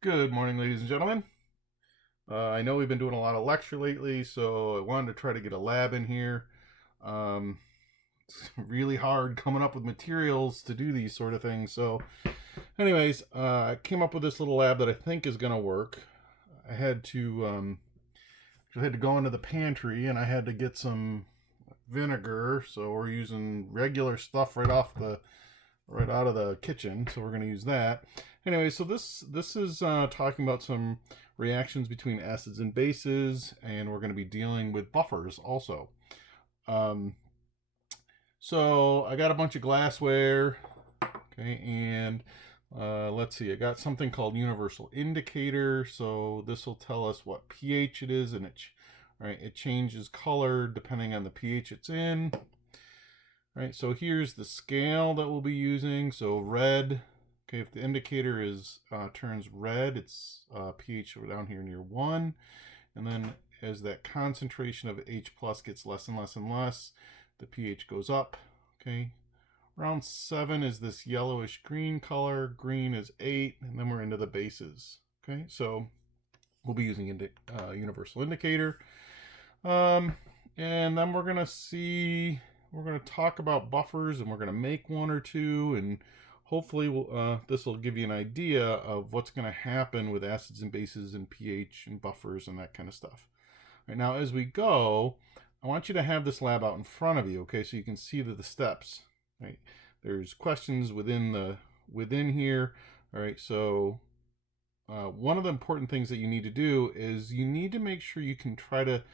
Good morning, ladies and gentlemen. I know we've been doing a lot of lecture lately, so I wanted to try to get a lab in here. It's really hard coming up with materials to do these sort of things. So, anyways, I came up with this little lab that I think is going to work. I had to go into the pantry and I had to get some vinegar. So we're using regular stuff right out of the kitchen, so we're going to use that. Anyway, so this is talking about some reactions between acids and bases, and we're going to be dealing with buffers also. Um, so I got a bunch of glassware, okay, and let's see, I got something called universal indicator. So this will tell us what pH it is, and it changes color depending on the pH it's in. Right, so here's the scale that we'll be using. So red, okay, if the indicator is turns red, it's pH down here near 1. And then as that concentration of H plus gets less and less and less, the pH goes up, okay. Around 7 is this yellowish green color. Green is 8, and then we're into the bases, okay. So we'll be using universal indicator. And then we're going to talk about buffers, and we're going to make one or two, and hopefully this will give you an idea of what's going to happen with acids and bases and pH and buffers and that kind of stuff. Right, now, as we go, I want you to have this lab out in front of you, okay, so you can see the steps. Right, there's questions within here. All right, so one of the important things that you need to do is you need to make sure you can try to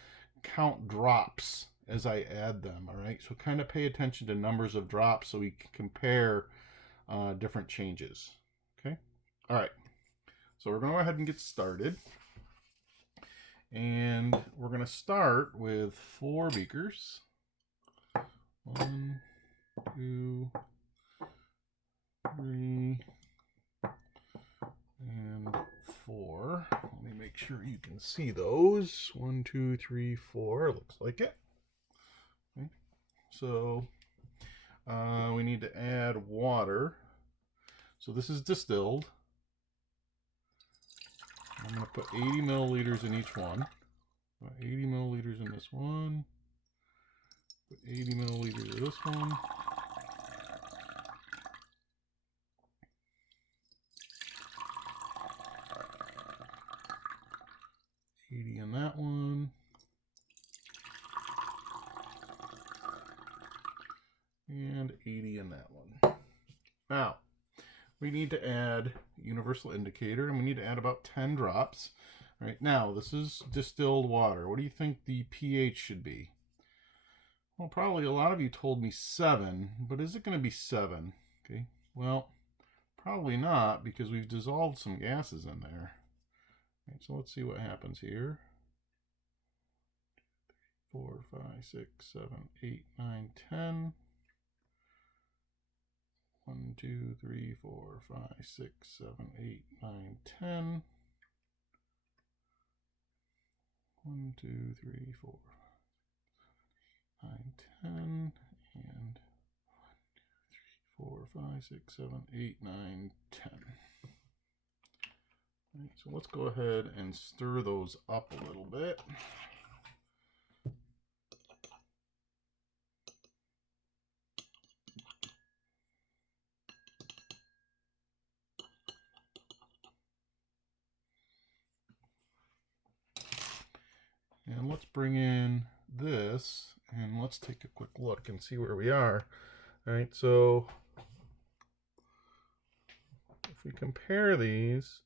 count drops as I add them. All right, so kind of pay attention to numbers of drops so we can compare different changes. Okay, all right, so we're going to go ahead and get started. And we're going to start with 4 beakers. 1, 2, 3, and 4. Let me make sure you can see those. 1, 2, 3, 4. Looks like it. Okay. So we need to add water. So this is distilled. I'm going to put 80 milliliters in each one. 80 milliliters in this one. Put 80 milliliters in this one. 80 in that one. And 80 in that one. Now, we need to add universal indicator, and we need to add about 10 drops. All right, now this is distilled water. What do you think the pH should be? Well, probably a lot of you told me 7, but is it going to be 7? Okay, well, probably not, because we've dissolved some gases in there. All right, so let's see what happens here. 4, 5, 6, 7, 8, 9, 10. 1, 2, 3, 4, 5, 6, 7, 8, 9, 10. 1, 2, 3, 4, 5, 9, 10. And 4, 5, 6, 7, 8, 9, 10. All right, so let's go ahead and stir those up a little bit. And let's bring in this, and let's take a quick look and see where we are. All right, so if we compare these,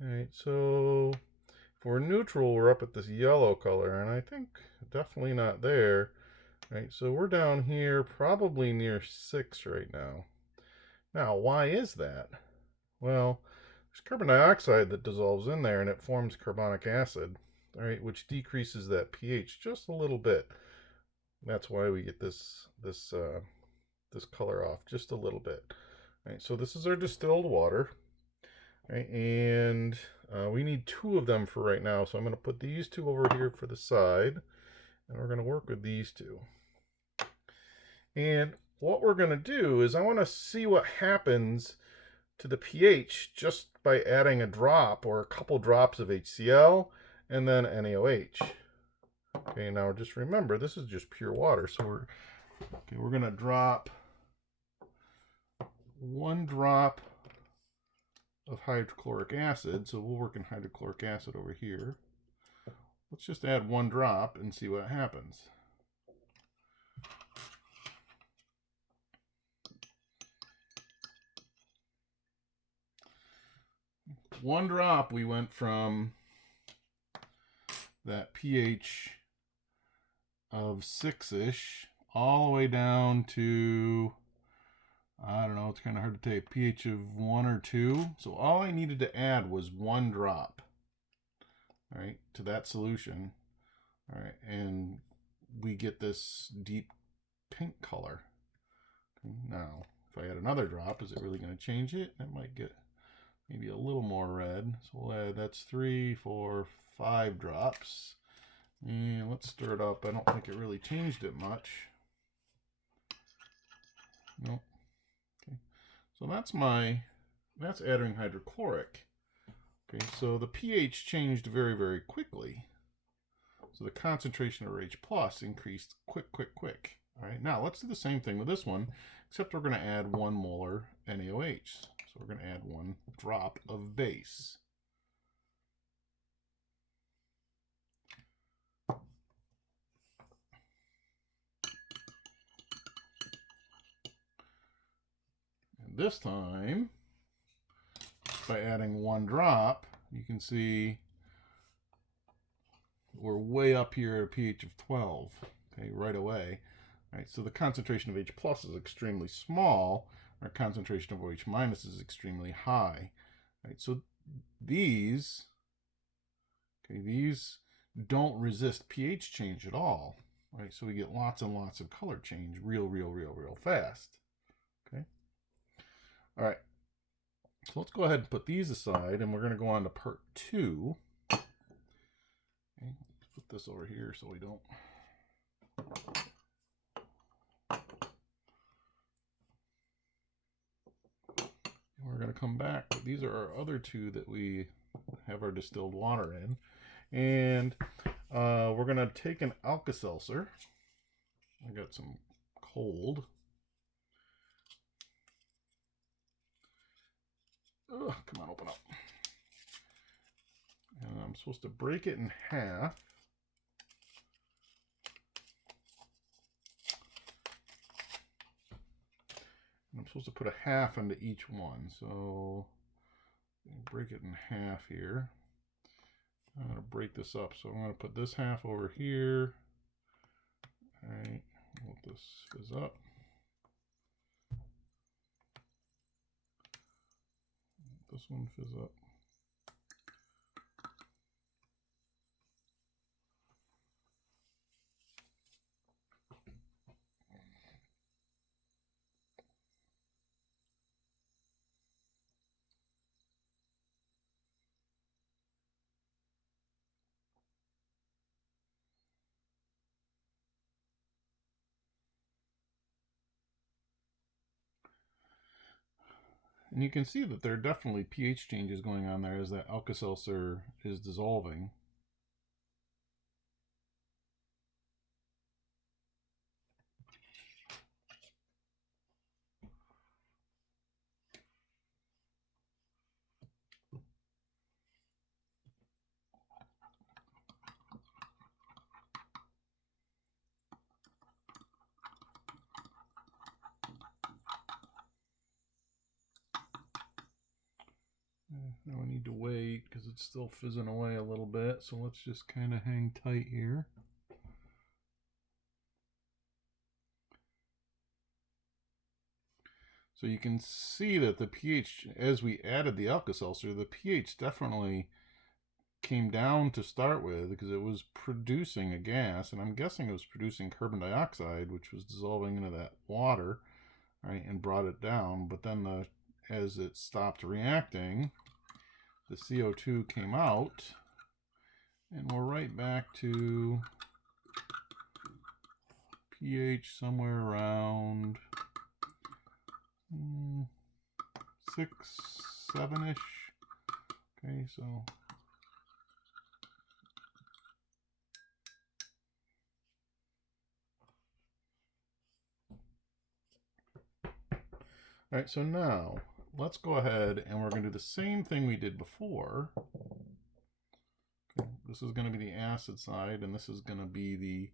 all right, so if we're neutral, we're up at this yellow color, and I think definitely not there. All right, so we're down here probably near 6 right now. Now, why is that? Well, there's carbon dioxide that dissolves in there, and it forms carbonic acid, all right, which decreases that pH just a little bit. That's why we get this color off just a little bit. All right, so this is our distilled water, right, and we need 2 of them for right now. So I'm going to put these 2 over here for the side, and we're going to work with these 2. And what we're going to do is I want to see what happens to the pH just by adding a drop or a couple drops of HCl and then NaOH. Okay, now just remember, this is just pure water. So we're going to drop 1 drop of hydrochloric acid. So we'll work in hydrochloric acid over here. Let's just add 1 drop and see what happens. One drop, we went from that pH of 6-ish all the way down to, I don't know, it's kind of hard to take, pH of 1 or 2. So all I needed to add was 1 drop, right, to that solution. All right, and we get this deep pink color. Now, if I add another drop, is it really going to change it? It might get maybe a little more red. So we'll add, that's 3, 4, 5 drops. And let's stir it up. I don't think it really changed it much. Nope. Okay. So that's adding hydrochloric. Okay, so the pH changed very, very quickly. So the concentration of H plus increased quick. All right, now let's do the same thing with this one, except we're going to add 1 molar NaOH. So we're going to add 1 drop of base. And this time, by adding 1 drop, you can see we're way up here at a pH of 12, okay, right away. All right, so the concentration of H plus is extremely small. Our concentration of OH minus is extremely high. Right, so these don't resist pH change at all. Right, so we get lots and lots of color change real fast. Okay. All right. So let's go ahead and put these aside, and we're going to go on to part 2. Okay, let's put this over here so we don't. We're going to come back. These are our other 2 that we have our distilled water in. And we're going to take an Alka-Seltzer. I got some cold. Ugh, come on, open up. And I'm supposed to break it in half. And I'm supposed to put a half into each one. So break it in half here. I'm going to break this up. So I'm going to put this half over here. All right, let this fizz up. This one fizz up. And you can see that there are definitely pH changes going on there as that Alka-Seltzer is dissolving. Now we need to wait because it's still fizzing away a little bit. So let's just kind of hang tight here. So you can see that the pH, as we added the Alka-Seltzer, the pH definitely came down to start with because it was producing a gas, and I'm guessing it was producing carbon dioxide, which was dissolving into that water, right, and brought it down. But then as it stopped reacting, the CO2 came out, and we're right back to pH somewhere around 6, 7-ish. Okay, so all right, so now let's go ahead and we're going to do the same thing we did before. Okay, this is going to be the acid side, and this is going to be the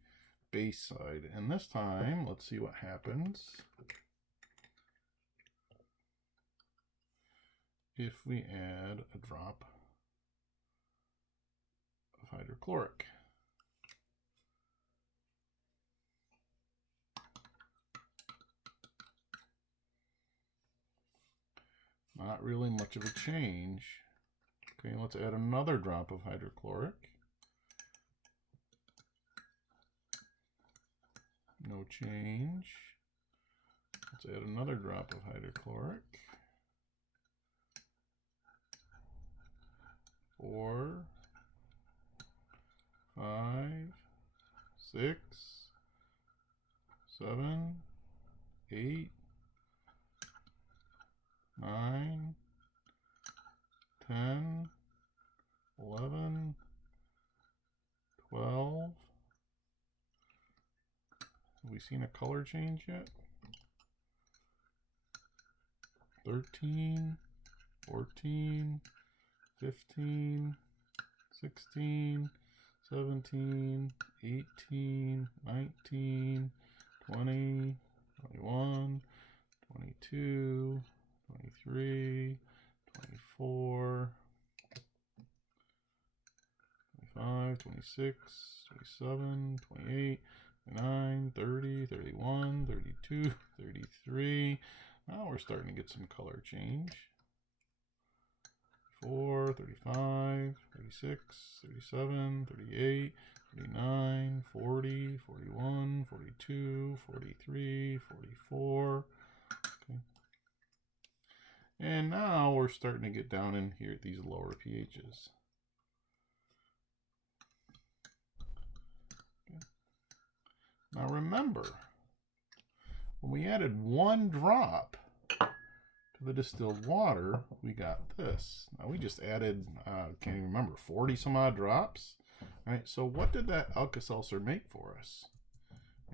base side. And this time, let's see what happens if we add a drop of hydrochloric. Not really much of a change. Okay, let's add another drop of hydrochloric. No change. Let's add another drop of hydrochloric. 4, 5, 6, 7, 8, 9, 10, 11, 12. Have we seen a color change yet? 13, 14, 15, 16, 17, 18, 19, 20, 21, 22, 23, 24, 25, 26, 27, 28, 29, 30, 31, 32, 33. Now we're starting to get some color change. 34, 35, 36, 37, 38, 39, 40, 41, 42, 43, 44. Okay. And now we're starting to get down in here at these lower pHs. Okay. Now remember, when we added 1 drop to the distilled water, we got this. Now we just added, can't even remember, 40 some odd drops. All right, so what did that Alka-Seltzer make for us?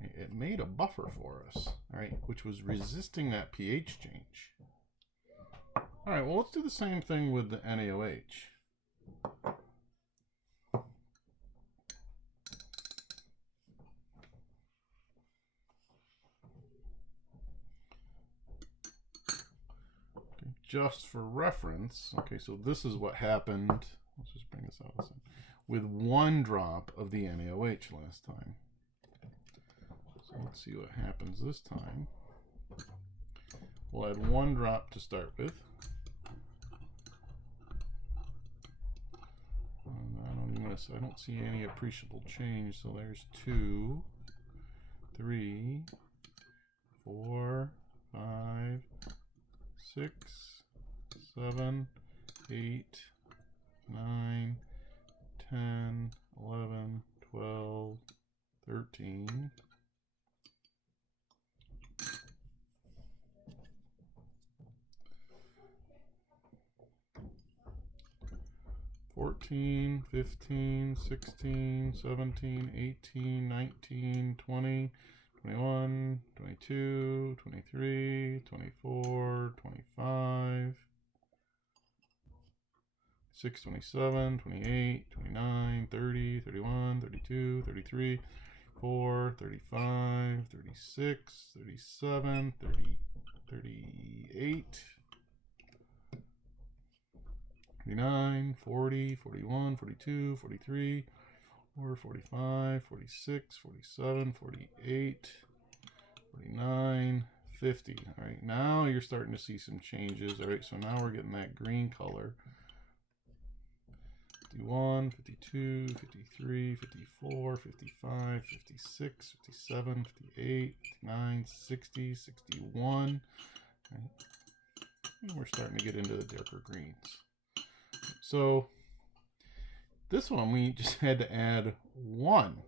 It made a buffer for us, all right, which was resisting that pH change. All right, well, let's do the same thing with the NaOH. Just for reference, okay, so this is what happened. Let's just bring this out with 1 drop of the NaOH last time. So let's see what happens this time. We'll add 1 drop to start with. And I don't see any appreciable change. So there's 2, 3, 4, 5, 6, 7, 8, 9, 10, 11, 12, 13. 14, 15, 16, 17, 18, 19, 20, 21, 22, 23, 24, 25, 26, 27, 28, 29, 30, 31, 32, 33, 34, 35, 36, 37, 30, 38, 39, 40, 41, 42, 43, 45, 46, 47, 48, 49, 50. All right, now you're starting to see some changes. All right, so now we're getting that green color. 51, 52, 53, 54, 55, 56, 57, 58, 59, 60, 61. Right. And we're starting to get into the darker greens. So this one, we just had to add 1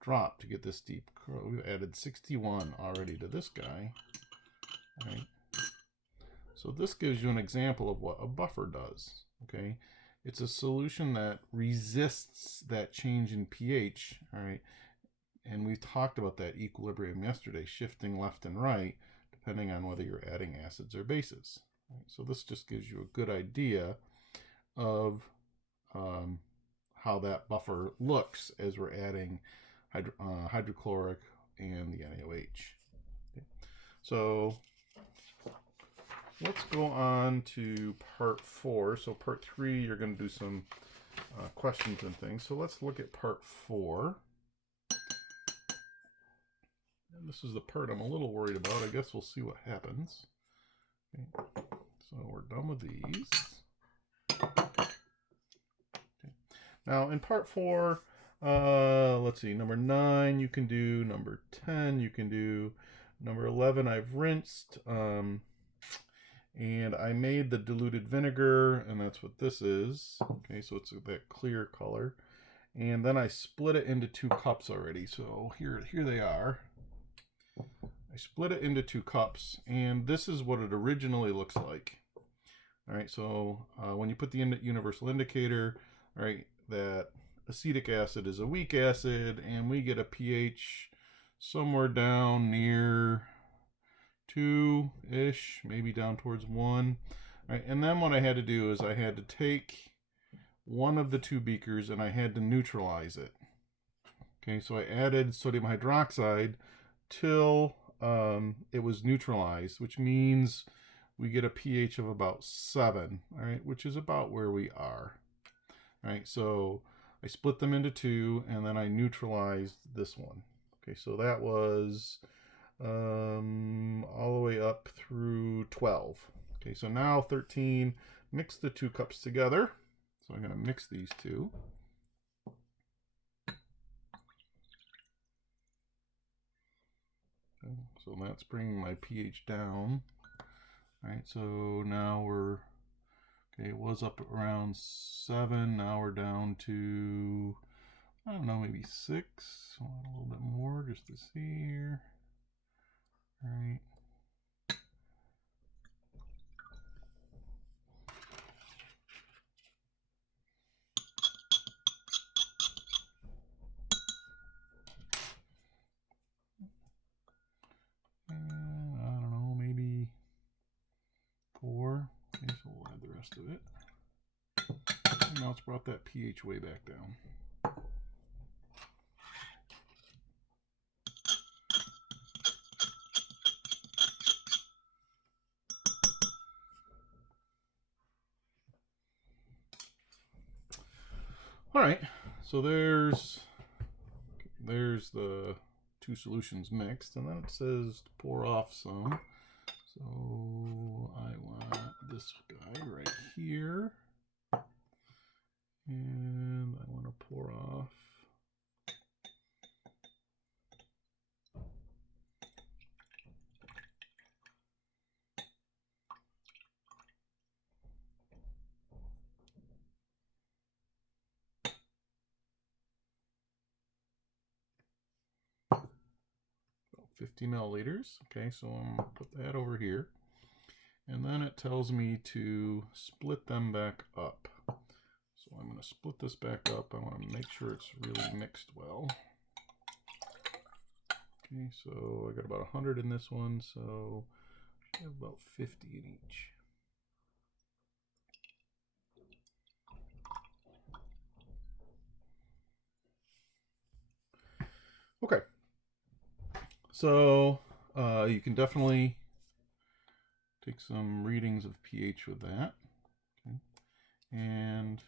drop to get this deep curl. We've added 61 already to this guy. Right. So this gives you an example of what a buffer does. Okay, it's a solution that resists that change in pH. All right, and we talked about that equilibrium yesterday, shifting left and right depending on whether you're adding acids or bases. Right? So this just gives you a good idea of how that buffer looks as we're adding hydrochloric and the NaOH. Okay. So let's go on to part 4. So part 3, you're going to do some questions and things. So let's look at part 4. And this is the part I'm a little worried about. I guess we'll see what happens. Okay. So we're done with these. Okay. Now in part 4, let's see, number 9 you can do, number 10 you can do, number 11 I've rinsed, and I made the diluted vinegar, and that's what this is. Okay, so it's that clear color. And then I split it into 2 cups already. So here they are. I split it into 2 cups, and this is what it originally looks like. All right, so when you put the universal indicator, all right, that acetic acid is a weak acid, and we get a pH somewhere down near 2-ish, maybe down towards 1. All right, and then what I had to do is I had to take one of the 2 beakers and I had to neutralize it. Okay, so I added sodium hydroxide till it was neutralized, which means we get a pH of about 7, all right, which is about where we are. All right, so I split them into 2 and then I neutralized this one. Okay, so that was all the way up through 12. Okay, so now 13, mix the 2 cups together. So I'm going to mix these 2. Okay, so that's bringing my pH down. All right, so now we're, okay, it was up around 7, now we're down to, I don't know, maybe 6. I want a little bit more just to see here. All right. And I don't know, maybe 4. Okay, so we'll add the rest of it. And now it's brought that pH way back down. All right, so there's the 2 solutions mixed, and then it says to pour off some. So I want this guy right here, and I want to pour off about 50 milliliters. Okay, so I'm going to put that over here. And then it tells me to split them back up. So I'm going to split this back up. I want to make sure it's really mixed well. Okay, so I got about 100 in this one, so I have about 50 in each. Okay, so you can definitely take some readings of pH with that. Okay. And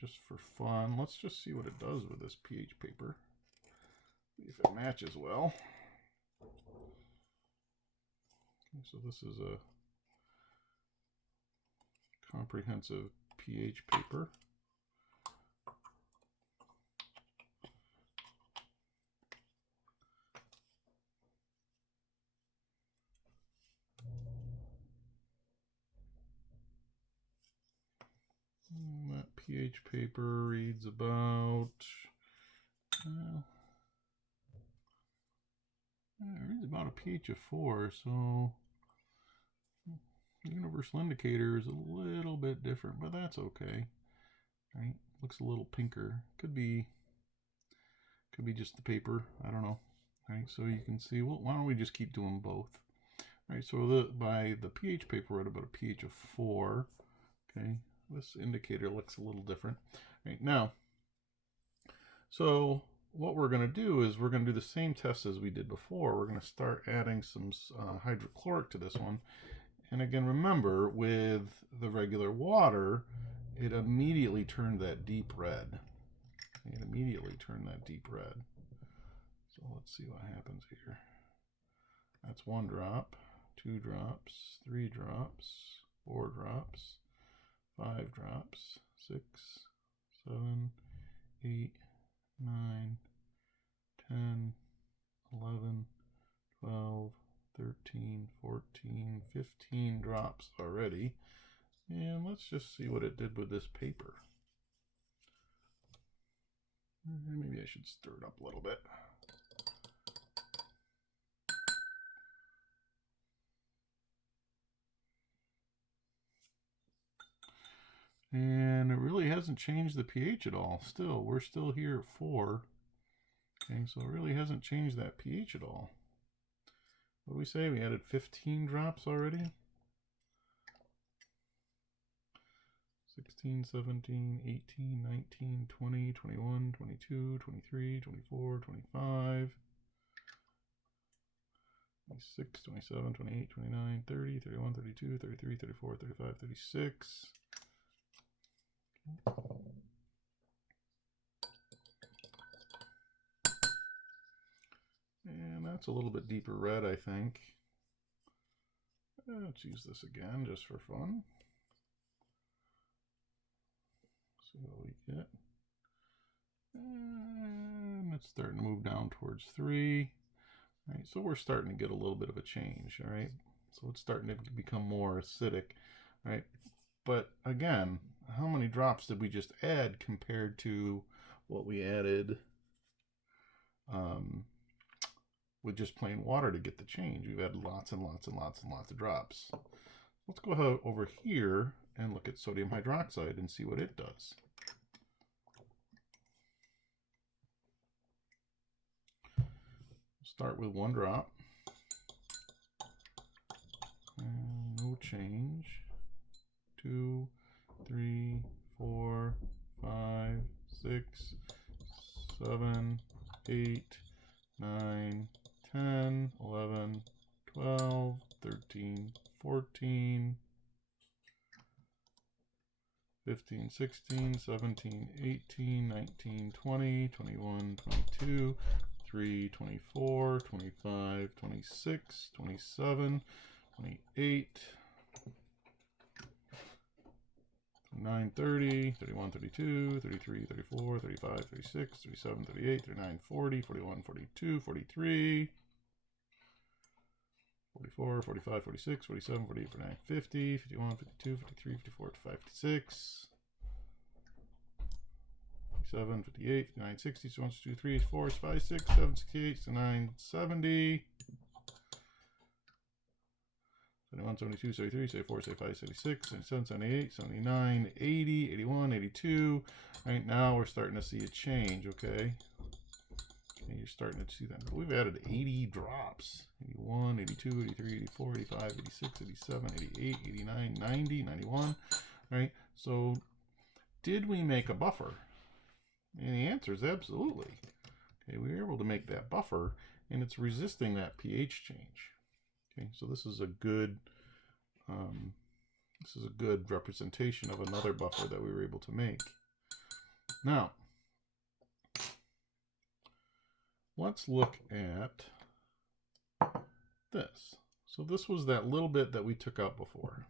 just for fun, let's just see what it does with this pH paper. See if it matches well. Okay, so this is a comprehensive pH paper. And that pH paper reads about, it reads about a pH of 4, so Universal indicator is a little bit different, but that's okay. Right? Looks a little pinker. Could be just the paper. I don't know. Right? So you can see. Well, why don't we just keep doing both? Right? So by the pH paper, we're at about a pH of 4. Okay. This indicator looks a little different. Right now. So what we're going to do is we're going to do the same test as we did before. We're going to start adding some hydrochloric to this one. And again, remember, with the regular water, it immediately turned that deep red. It immediately turned that deep red. So let's see what happens here. That's 1 drop, 2 drops, 3 drops, 4 drops, 5 drops, 6, 7, 8, 9, 10, 11, 12, 13, 14, 15 drops already. And let's just see what it did with this paper. Maybe I should stir it up a little bit. And it really hasn't changed the pH at all. Still, we're still here at 4. Okay, so it really hasn't changed that pH at all. What do we say? We added 15 drops already? 16, 17, 18, 19, 20, 21, 22, 23, 24, 25, 26, 27, 28, 29, 30, 31, 32, 33, 34, 35, 36. And that's a little bit deeper red, I think. Let's use this again just for fun. See what we get. And it's starting to move down towards 3. All right, so we're starting to get a little bit of a change, all right? So it's starting to become more acidic, right? But again, how many drops did we just add compared to what we added with just plain water to get the change? We've added lots and lots and lots and lots of drops. Let's go ahead over here and look at sodium hydroxide and see what it does. Start with 1 drop. And no change. 2, 3, 4, 5, 6, 7, 8, 9, 10, 11, 12, 13, 14, 15, 16, 17, 18, 19, 20, 21, 22, 23, 24, 25, 26, 27, 28, 29, 30, 31, 32, 33, 34, 35, 36, 37, 38, 39, 40, 41, 42, 43, 44, 45, 46, 47, 48, 49, 50, 51, 52, 53, 54, 56, 57, 58, 59, 60, 61, 62, 63, 64, 65, 6, 7, 68, 69, 70, 71, 72, 73, 74, 75, 76, 77, 78, 79, 80, 81, 82. Right now we're starting to see a change, okay? And you're starting to see that. But we've added 80 drops. 81, 82, 83, 84, 85, 86, 87, 88, 89, 90, 91. Right? So did we make a buffer? And the answer is absolutely. Okay, we were able to make that buffer, and it's resisting that pH change. Okay, so this is a good representation of another buffer that we were able to make. Now, let's look at this. So this was that little bit that we took out before.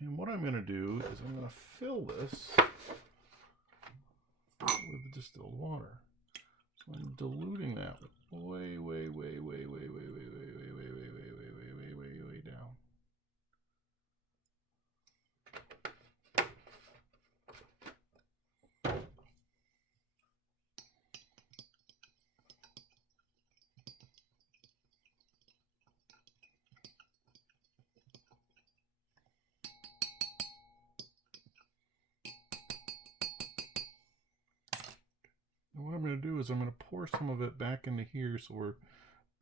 And what I'm going to do is I'm going to fill this with the distilled water. So I'm diluting that way down. going to do is I'm going to pour some of it back into here, so we're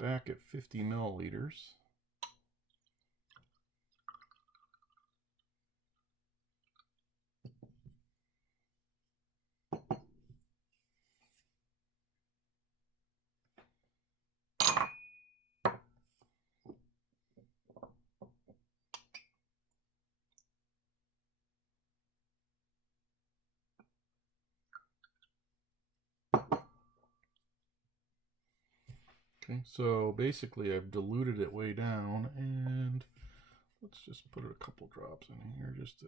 back at 50 milliliters. Okay, so basically I've diluted it way down, and let's just put a couple drops in here just to...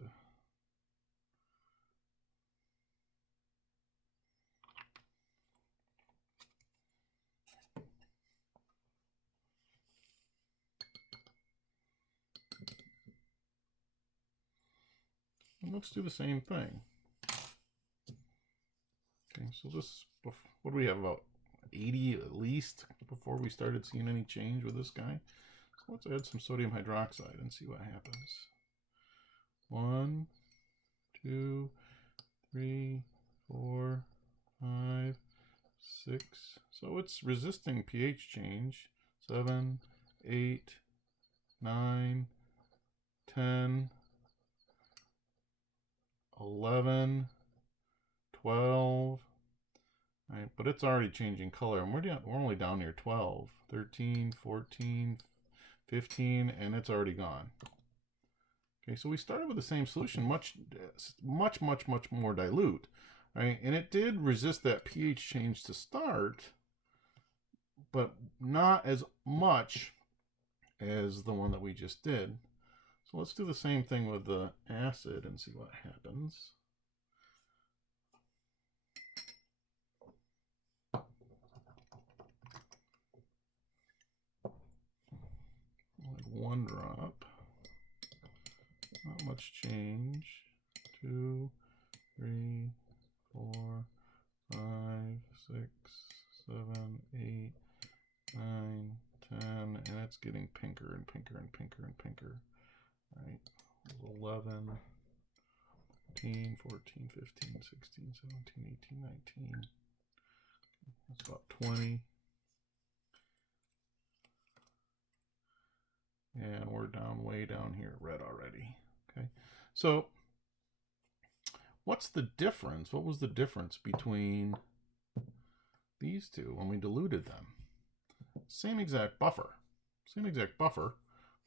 And let's do the same thing. Okay, so this, what do we have, about 80 at least before we started seeing any change with this guy? So let's add some sodium hydroxide and see what happens. 1, 2, 3, 4, 5, 6. So it's resisting pH change. 7, 8, 9, 10, 11, 12. Right, but it's already changing color, and we're only down here 12, 13, 14, 15, and it's already gone. Okay, so we started with the same solution, much more dilute, right? And it did resist that pH change to start, but not as much as the one that we just did. So let's do the same thing with the acid and see what happens. Like 1 drop, not much change. 2, 3, 4, 5, 6, 7, 8, 9, 10, and it's getting pinker and pinker and pinker and pinker. All right, 11, 13, 14, 15, 16, 17, 18, 19. That's about 20. And we're down, way down here, red already. Okay, so what's the difference? What was the difference between these two when we diluted them? Same exact buffer. Same exact buffer.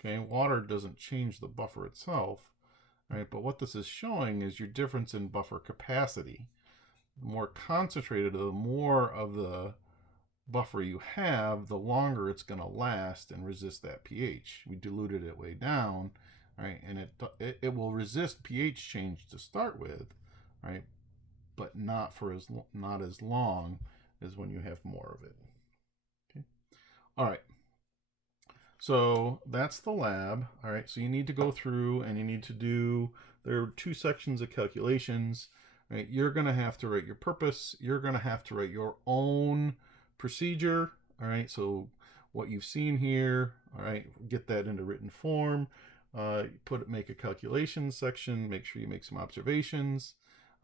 Okay, water doesn't change the buffer itself, right? But what this is showing is your difference in buffer capacity. The more concentrated, the more of the buffer you have, the longer it's going to last and resist that pH. We diluted it way down, right? And it will resist pH change to start with, right? But not as long as when you have more of it. Okay. All right. So that's the lab. All right. So you need to go through and you need to do, there are 2 sections of calculations, right? You're going to have to write your purpose. You're going to have to write your own procedure. All right. So what you've seen here, all right, get that into written form. Make a calculation section. Make sure you make some observations,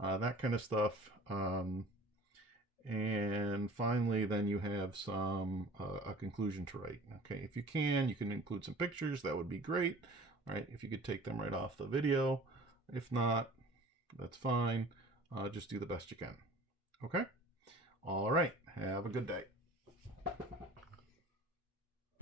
that kind of stuff. And finally, then you have some a conclusion to write. Okay, if you can include some pictures. That would be great. All right, if you could take them right off the video. If not, that's fine. Just do the best you can. Okay. All right. Have a good day.